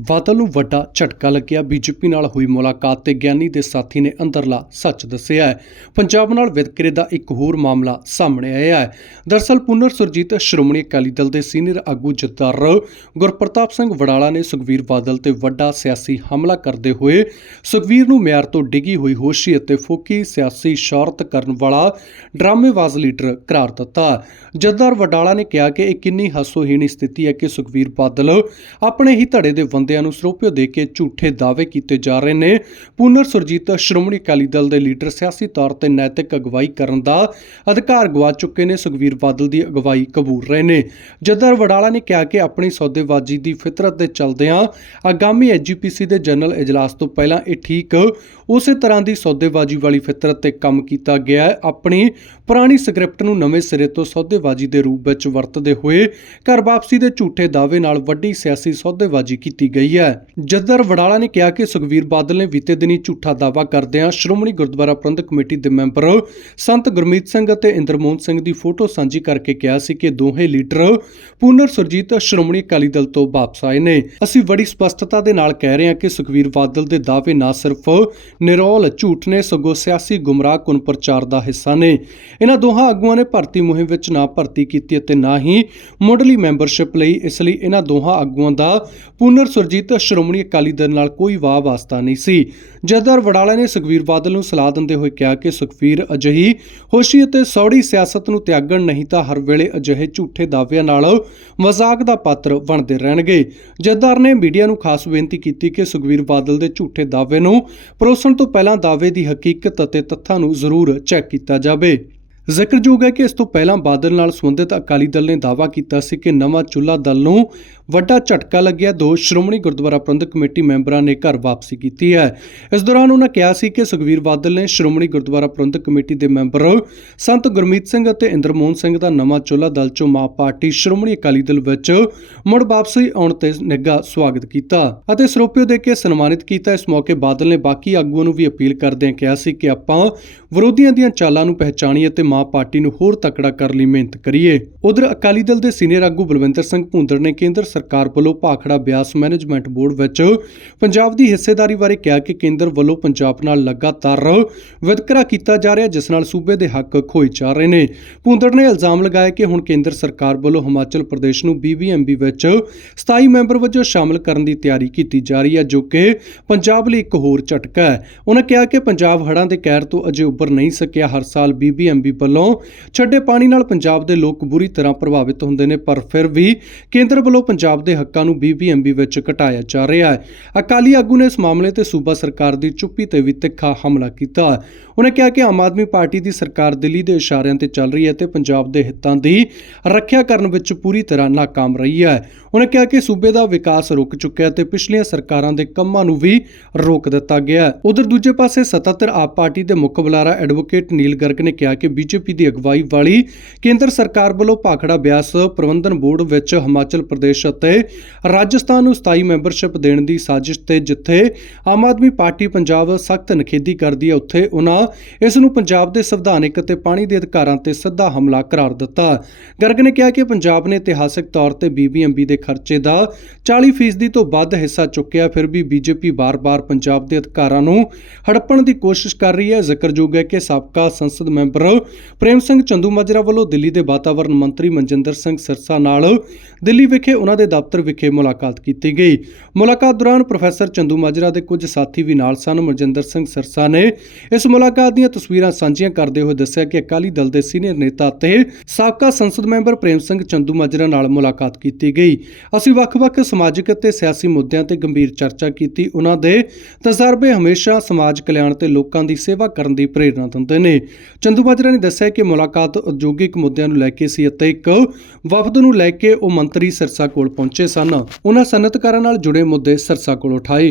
ਬਾਦਲ ਨੂੰ ਵੱਡਾ ਝਟਕਾ ਲੱਗਿਆ। ਬੀਜੇਪੀ ਨਾਲ ਹੋਈ ਮੁਲਾਕਾਤ ਤੇ ਗਿਆਨੀ ਦੇ ਸਾਥੀ ਨੇ ਅੰਦਰਲਾ ਸੱਚ ਦੱਸਿਆ ਹੈ। ਪੰਜਾਬ ਨਾਲ ਵਿਤਕਰੇ ਦਾ ਇੱਕ ਹੋਰ ਮਾਮਲਾ ਸਾਹਮਣੇ ਆਇਆ ਹੈ। ਦਰਸਲ ਪੁਨਰ ਸੁਰਜੀਤ ਸ਼੍ਰੋਮਣੀ ਅਕਾਲੀ ਦਲ ਦੇ ਸੀਨੀਅਰ ਆਗੂ ਜਥੇਦਾਰ ਗੁਰਪ੍ਰਤਾਪ ਸਿੰਘ ਵਡਾਲਾ ਨੇ ਸੁਖਵੀਰ ਬਾਦਲ ਤੇ ਵੱਡਾ ਸਿਆਸੀ ਹਮਲਾ ਕਰਦੇ ਹੋਏ ਸੁਖਵੀਰ ਨੂੰ ਮਿਆਰ ਤੋਂ ਡਿੱਗੀ ਹੋਈ ਹੋਸ਼ੀ ਅਤੇ ਫੋਕੀ ਸਿਆਸੀ ਸ਼ੌਹਰਤ ਕਰਨ ਵਾਲਾ ਡਰਾਮੇਬਾਜ਼ ਲੀਡਰ ਕਰਾਰ ਦਿੱਤਾ। ਜਥੇਦਾਰ ਵਡਾਲਾ ਨੇ ਕਿਹਾ ਕਿ ਇਹ ਕਿੰਨੀ ਹਾਸੋਹੀਣੀ ਸਥਿਤੀ ਹੈ ਕਿ ਸੁਖਵੀਰ ਬਾਦਲ ਆਪਣੇ ਹੀ ਧੜੇ ਦੇ ਬੰਦਿਆਂ ਨੂੰ ਸਰੋਪਿਓ ਦੇ ਕੇ ਝੂਠੇ ਦਾਅਵੇ ਕੀਤੇ ਜਾ ਰਹੇ ਨੇ। ਪੁਨਰ ਸੁਰਜੀਤ ਸ਼੍ਰੋਮਣੀ ਅਕਾਲੀ ਦਲ ਦੇ ਲੀਡਰ ਸਿਆਸੀ ਤੌਰ ਤੇ ਨੈਤਿਕ ਅਗਵਾਈ ਕਰਨ ਦਾ ਅਧਿਕਾਰ ਗਵਾ ਚੁੱਕੇ ਨੇ। ਸੁਖਵੀਰ ਬਾਦਲ ਦੀ ਅਗਵਾਈ ਕਬੂਲ ਰਹੇ ਨੇ। ਜਦਰ ਵਡਾਲਾ ਨੇ ਕਿਹਾ ਕਿ ਆਪਣੀ ਸੌਦੇਬਾਜ਼ੀ ਦੀ ਫਿਤਰਤ ਦੇ ਚਲਦਿਆਂ ਆਗਾਮੀ ਐਜੀਪੀਸੀ ਦੇ ਜਨਰਲ ਇਜਲਾਸ ਤੋਂ ਪਹਿਲਾਂ ਇਹ ਠੀਕ ਉਸੇ ਤਰ੍ਹਾਂ ਦੀ ਸੌਦੇਬਾਜ਼ੀ ਵਾਲੀ ਫਿਤਰਤ ਤੇ ਕੰਮ ਕੀਤਾ ਗਿਆ ਹੈ। ਆਪਣੀ ਪੁਰਾਣੀ ਸਕ੍ਰਿਪਟ ਨੂੰ ਨਵੇਂ ਸਿਰੇ ਤੋਂ ਸੌਦੇਬਾਜ਼ੀ ਦੇ ਰੂਪ ਵਿੱਚ ਵਰਤਦੇ ਹੋਏ ਘਰ ਵਾਪਸੀ ਦੇ ਝੂਠੇ ਦਾਅਵੇ ਨਾਲ ਵੱਡੀ ਸਿਆਸੀ ਸੌਦੇਬਾਜ਼ੀ ਕੀਤੀ ਗਈ ਹੈ। ਜਦਰ ਵਡਾਲਾ ਨੇ ਕਿਹਾ ਕਿ ਸੁਖਵੀਰ ਬਾਦਲ ਨੇ ਬੀਤੇ ਦਿਨੀ ਝੂਠਾ ਦਾਅਵਾ ਕਰਦਿਆਂ ਸ਼੍ਰੋਮਣੀ ਗੁਰਦੁਆਰਾ ਪ੍ਰਬੰਧਕ ਕਮੇਟੀ ਦੇ ਮੈਂਬਰ ਸੰਤ ਗੁਰਮੀਤ ਸਿੰਘ ਅਤੇ ਇੰਦਰਮੋਹਨ ਸਿੰਘ ਦੀ ਫੋਟੋ ਸਾਂਝੀ ਕਰਕੇ ਕਿਹਾ ਸੀ ਕਿ ਦੋਹੇ ਲੀਡਰ ਪੁਨਰ ਸੁਰਜੀਤ ਸ਼੍ਰੋਮਣੀ ਅਕਾਲੀ ਦਲ ਤੋਂ ਵਾਪਸ ਆਏ ਨੇ। ਅਸੀਂ ਬੜੀ ਸਪਸ਼ਟਤਾ ਦੇ ਨਾਲ ਕਹਿ ਰਹੇ ਹਾਂ ਕਿ ਸੁਖਵੀਰ ਬਾਦਲ ਦੇ ਦਾਅਵੇ ਨਾ ਸਿਰਫ ਨਿਰੋਲ ਝੂਠ ਨੇ ਸਗੋਂ ਸਿਆਸੀ ਗੁੰਮਰਾਹ ਕੁਨ ਪ੍ਰਚਾਰ ਦਾ ਹਿੱਸਾ ਨੇ। ਇਹਨਾਂ ਦੋਹਾਂ ਆਗੂਆਂ ਨੇ ਭਰਤੀ ਮੁਹਿੰਮ ਵਿੱਚ ਨਾ ਭਰਤੀ ਕੀਤੀ ਅਤੇ ਨਾ ਹੀ ਮੁੱਢਲੀ ਮੈਂਬਰਸ਼ਿਪ ਲਈ, ਇਸ ਲਈ ਇਹਨਾਂ ਦੋਹਾਂ ਆਗੂਆਂ ਦਾ ਪੁਨਰ ਸੁਰਜੀਤ ਸ਼੍ਰੋਮਣੀ ਅਕਾਲੀ ਦਲ ਨਾਲ ਕੋਈ ਵਾਹ ਵਾਸਤਾ ਨਹੀਂ ਸੀ। ਜਦਰ ਵਡਾਲਾ ਨੇ ਸੁਖਵੀਰ ਬਾਦਲ ਨੂੰ ਸਲਾਹ ਦਿੰਦੇ ਹੋਏ ਕਿਹਾ ਕਿ ਸੁਖਵੀਰ ਅਜਿਹੀ ਹੋਸ਼ੀ ਅਤੇ ਸੌੜੀ ਸਿਆਸਤ ਨੂੰ ਤਿਆਗਣ ਨਹੀਂ ਤਾਂ ਹਰ ਵੇਲੇ ਅਜਿਹੇ ਝੂਠੇ ਦਾਅਵਿਆਂ ਨਾਲ ਮਜ਼ਾਕ ਦਾ ਪਾਤਰ ਬਣਦੇ ਰਹਿਣਗੇ। ਜਦਰ ਨੇ ਮੀਡੀਆ ਨੂੰ ਖਾਸ ਬੇਨਤੀ ਕੀਤੀ ਕਿ ਸੁਖਵੀਰ ਬਾਦਲ ਦੇ ਝੂਠੇ ਦਾਅਵੇ ਨੂੰ ਪਰੋਸਣ ਤੋਂ ਪਹਿਲਾਂ ਦਾਅਵੇ ਦੀ ਹਕੀਕਤ ਅਤੇ ਤੱਥਾਂ ਨੂੰ ਜ਼ਰੂਰ ਚੈੱਕ ਕੀਤਾ ਜਾਵੇ। ਜ਼ਿਕਰਯੋਗ ਹੈ ਕਿ ਇਸ ਤੋਂ ਪਹਿਲਾਂ ਬਾਦਲ ਨਾਲ ਸੰਬੰਧਿਤ ਅਕਾਲੀ ਦਲ ਨੇ ਦਾਅਵਾ ਕੀਤਾ ਸੀ ਕਿ ਨਵਾਂ ਚੁੱਲਾ ਦਲ ਨੂੰ ਵੱਡਾ ਝਟਕਾ ਲੱਗਿਆ। ਦੋ ਸ਼੍ਰੋਮਣੀ ਗੁਰਦੁਆਰਾ ਪ੍ਰਬੰਧਕ ਕਮੇਟੀ ਮੈਂਬਰਾਂ ਨੇ ਘਰ ਵਾਪਸੀ ਕੀਤੀ ਹੈ। ਇਸ ਦੌਰਾਨ ਉਹਨਾਂ ਕਿਹਾ ਸੀ ਕਿ ਸੁਖਵੀਰ ਬਾਦਲ ਨੇ ਸ਼੍ਰੋਮਣੀ ਗੁਰਦੁਆਰਾ ਪ੍ਰਬੰਧਕ ਕਮੇਟੀ ਦੇ ਮੈਂਬਰ ਸੰਤ ਗੁਰਮੀਤ ਸਿੰਘ ਅਤੇ ਇੰਦਰਮੋਹਨ ਸਿੰਘ ਦਾ ਨਵਾਂ ਚੁੱਲਾ ਦਲ ਚੋਂ ਮਾਂ ਪਾਰਟੀ ਸ਼੍ਰੋਮਣੀ ਅਕਾਲੀ ਦਲ ਵਿੱਚ ਮੁੜ ਵਾਪਸੀ ਆਉਣ ਤੇ ਨਿੱਘਾ ਸਵਾਗਤ ਕੀਤਾ ਅਤੇ ਸਰੋਪਿਓ ਦੇ ਕੇ ਸਨਮਾਨਿਤ ਕੀਤਾ। ਇਸ ਮੌਕੇ ਬਾਦਲ ਨੇ ਬਾਕੀ ਆਗੂਆਂ ਨੂੰ ਵੀ ਅਪੀਲ ਕਰਦਿਆਂ ਕਿਹਾ ਸੀ ਕਿ ਆਪਾਂ ਵਿਰੋਧੀਆਂ ਦੀਆਂ ਚਾਲਾਂ ਨੂੰ ਪਹਿਚਾਣੀ ਅਤੇ ਮਾਂ ਪਾਰਟੀ ਨੂੰ ਹੋਰ ਤਕੜਾ ਕਰਨ ਲਈ ਮਿਹਨਤ ਕਰੀਏ। ਉਧਰ ਅਕਾਲੀ ਦਲ ਦੇ ਸੀਨੀਅਰ ਆਗੂ ਬਲਵਿੰਦਰ ਸਿੰਘ ਭੁੰਦੜ ਨੇ ਕੇਂਦਰ ਸਰਕਾਰ ਵੱਲੋਂ ਭਾਖੜਾ ਬਿਆਸ ਮੈਨੇਜਮੈਂਟ ਬੋਰਡ ਵਿੱਚ ਪੰਜਾਬ ਦੀ ਹਿੱਸੇਦਾਰੀ ਬਾਰੇ ਕਿਹਾ ਕਿ ਕੇਂਦਰ ਵੱਲੋਂ ਪੰਜਾਬ ਨਾਲ ਲਗਾਤਾਰ ਵਿਤਕਰਾ ਕੀਤਾ ਜਾ ਰਿਹਾ, ਜਿਸ ਨਾਲ ਸੂਬੇ ਦੇ ਹੱਕ ਖੋਏ ਜਾ ਰਹੇ ਨੇ। ਭੁੰਦੜ ਨੇ ਇਲਜ਼ਾਮ ਲਗਾਇਆ ਕਿ ਹੁਣ ਕੇਂਦਰ ਸਰਕਾਰ ਵੱਲੋਂ ਹਿਮਾਚਲ ਪ੍ਰਦੇਸ਼ ਨੂੰ ਬੀਬੀਐਮਬੀ ਵਿੱਚ 27 ਮੈਂਬਰ ਵਜੋਂ ਸ਼ਾਮਲ ਕਰਨ ਦੀ ਤਿਆਰੀ ਕੀਤੀ ਜਾ ਰਹੀ ਹੈ, ਜੋ ਕਿ ਪੰਜਾਬ ਲਈ ਇੱਕ ਹੋਰ ਝਟਕਾ ਹੈ। ਉਹਨਾਂ ਕਿਹਾ ਕਿ ਪੰਜਾਬ ਹੜ੍ਹਾਂ ਦੇ ਕਹਿਰ ਤੋਂ ਅਜੇ ਉੱਭਰ ਨਹੀਂ ਸਕਿਆ। ਹਰ ਸਾਲ ਬੀਬੀਐਮਬੀ ਵੱਲੋਂ ਛੱਡੇ ਪਾਣੀ ਨਾਲ ਪੰਜਾਬ ਦੇ ਲੋਕ ਬੁਰੀ ਤਰ੍ਹਾਂ ਪ੍ਰਭਾਵਿਤ ਹੁੰਦੇ ਨੇ, ਪਰ ਫਿਰ ਵੀ ਕੇਂਦਰ ਵੱਲੋਂ ਪੰਜਾਬ ਦੇ ਹੱਕਾਂ ਨੂੰ ਬੀਬੀਐਮਬੀ ਵਿੱਚ ਘਟਾਇਆ ਜਾ ਰਿਹਾ ਹੈ। ਅਕਾਲੀ ਆਗੂ ਨੇ ਇਸ ਮਾਮਲੇ ਤੇ ਸੂਬਾ ਸਰਕਾਰ ਦੀ ਚੁੱਪੀ ਤੇ ਵੀ ਤਿੱਖਾ ਹਮਲਾ ਕੀਤਾ ਉਹਨੇ ਕਿਹਾ ਕਿ ਆਮ ਆਦਮੀ ਪਾਰਟੀ ਦੀ ਸਰਕਾਰ ਦਿੱਲੀ ਦੇ ਇਸ਼ਾਰਿਆਂ ਤੇ ਚੱਲ ਰਹੀ ਹੈ ਤੇ ਪੰਜਾਬ ਦੇ ਹਿੱਤਾਂ ਦੀ ਰੱਖਿਆ ਕਰਨ ਵਿੱਚ ਪੂਰੀ ਤਰ੍ਹਾਂ ਨਾਕਾਮ ਰਹੀ ਹੈ। ਉਹਨੇ ਕਿਹਾ ਕਿ ਸੂਬੇ ਦਾ ਵਿਕਾਸ ਰੁਕ ਚੁੱਕਿਆ ਤੇ ਪਿਛਲੀਆਂ ਸਰਕਾਰਾਂ ਦੇ ਕੰਮਾਂ ਨੂੰ ਵੀ ਰੋਕ ਦਿੱਤਾ ਗਿਆ ਉਧਰ ਦੂਜੇ ਪਾਸੇ ਸੱਤਾਧਰ ਆਪ ਪਾਰਟੀ ਦੇ ਮੁੱਖ ਬੁਲਾਰਾ ਐਡਵੋਕੇਟ ਨੀਲ ਗਰਗ ਨੇ ਕਿਹਾ ਕਿ ਬੀਜੇਪੀ ਦੀ ਅਗਵਾਈ ਵਾਲੀ ਕੇਂਦਰ ਸਰਕਾਰ ਵੱਲੋਂ ਭਾਖੜਾ ਬਿਆਸ ਪ੍ਰਬੰਧਨ ਬੋਰਡ ਵਿੱਚ ਹਿਮਾਚਲ ਪ੍ਰਦੇਸ਼ ਅਤੇ ਰਾਜਸਥਾਨ ਨੂੰ ਸਥਾਈ ਮੈਂਬਰਸ਼ਿਪ ਦੇਣ ਦੀ ਸਾਜ਼ਿਸ਼ ਤੇ ਜਿੱਥੇ ਆਮ ਆਦਮੀ ਪਾਰਟੀ ਪੰਜਾਬ ਸਖਤ ਨਖੇਦੀ ਕਰਦੀ ਹੈ, ਉੱਥੇ ਉਹਨਾਂ ਇਸ ਨੂੰ ਪੰਜਾਬ ਦੇ ਸੰਵਿਧਾਨਿਕ ਅਤੇ ਪਾਣੀ ਦੇ ਅਧਿਕਾਰਾਂ ਤੇ ਸਿੱਧਾ ਹਮਲਾ ਕਰਾਰ ਦਿੱਤਾ। ਗਰਗ ਨੇ ਕਿਹਾ ਕਿ ਪੰਜਾਬ ਨੇ ਇਤਿਹਾਸਕ ਤੌਰ ਤੇ ਬੀਬੀਐਮਬੀ ਦੇ ਖਰਚੇ ਦਾ 40% ਤੋਂ ਵੱਧ ਹਿੱਸਾ ਚੁੱਕਿਆ, ਫਿਰ ਵੀ ਬੀਜੇਪੀ ਬਾਰ-ਬਾਰ ਪੰਜਾਬ ਦੇ ਅਧਿਕਾਰਾਂ ਨੂੰ ਹੜਪਣ ਦੀ ਕੋਸ਼ਿਸ਼ ਕਰ ਰਹੀ ਹੈ। ਜ਼ਿਕਰਯੋਗ ਹੈ ਕਿ ਸਾਬਕਾ ਸੰਸਦ ਮੈਂਬਰ ਪ੍ਰੇਮ ਸਿੰਘ ਚੰਦੂਮਾਜਰਾ ਵੱਲੋਂ ਦਿੱਲੀ ਦੇ ਵਾਤਾਵਰਣ ਮੰਤਰੀ ਮਨਜਿੰਦਰ ਸਿੰਘ ਸਿਰਸਾ ਨਾਲ ਦਿੱਲੀ ਵਿਖੇ ਉਹਨਾਂ ਦੇ ਦਫ਼ਤਰ ਵਿਖੇ ਮੁਲਾਕਾਤ ਕੀਤੀ ਗਈ। ਮੁਲਾਕਾਤ ਦੌਰਾਨ ਪ੍ਰੋਫੈਸਰ ਚੰਦੂ ਮਾਜਰਾ ਦੇ ਕੁਝ ਸਾਥੀ ਵੀ ਨਾਲ ਸਨ। ਮਨਜਿੰਦਰ ਸਿੰਘ ਸਿਰਸਾ ਨੇ ਇਸ ਮੁਲਾਕਾਤ ਦੀਆਂ ਤਸਵੀਰਾਂ ਸਾਂਝੀਆਂ ਕਰਦੇ ਹੋਏ ਦੱਸਿਆ ਕਿ ਅਕਾਲੀ ਦਲ ਦੇ ਸੀਨੀਅਰ ਨੇਤਾ ਅਤੇ ਸਾਬਕਾ ਸੰਸਦ ਮੈਂਬਰ ਪ੍ਰੇਮ ਸਿੰਘ ਚੰਦੂ ਮਾਜਰਾ ਨਾਲ ਮੁਲਾਕਾਤ ਕੀਤੀ ਗਈ। ਅਸੀਂ ਵੱਖ-ਵੱਖ ਸਮਾਜਿਕ ਅਤੇ ਸਿਆਸੀ ਮੁੱਦਿਆਂ ਤੇ ਗੰਭੀਰ ਚਰਚਾ ਕੀਤੀ। ਉਹਨਾਂ ਦੇ ਤਜਰਬੇ ਹਮੇਸ਼ਾ ਸਮਾਜ ਕਲਿਆਣ ਤੇ ਲੋਕਾਂ ਦੀ ਸੇਵਾ ਕਰਨ ਦੀ ਪ੍ਰੇਰਣਾ ਦਿੰਦੇ ਨੇ। ਚੰਦੂ ਮਾਜਰਾ ਨੇ ਦੱਸਿਆ ਕਿ ਮੁਲਾਕਾਤ ਉਦਯੋਗਿਕ ਮੁੱਦਿਆਂ ਨੂੰ ਲੈ ਕੇ ਸੀ ਅਤੇ ਇੱਕ ਵਫਦ ਨੂੰ ਲੈ ਕੇ ਉਹ ਮੰਤਰੀ ਸਿਰਸਾ ਕੋਲ ਪਹੁੰਚੇ ਸਨ। ਉਹਨਾਂ ਸਨਅਤਕਾਰਾਂ ਨਾਲ ਜੁੜੇ ਮੁੱਦੇ ਸਰਸਾ ਕੋਲ ਉਠਾਏ।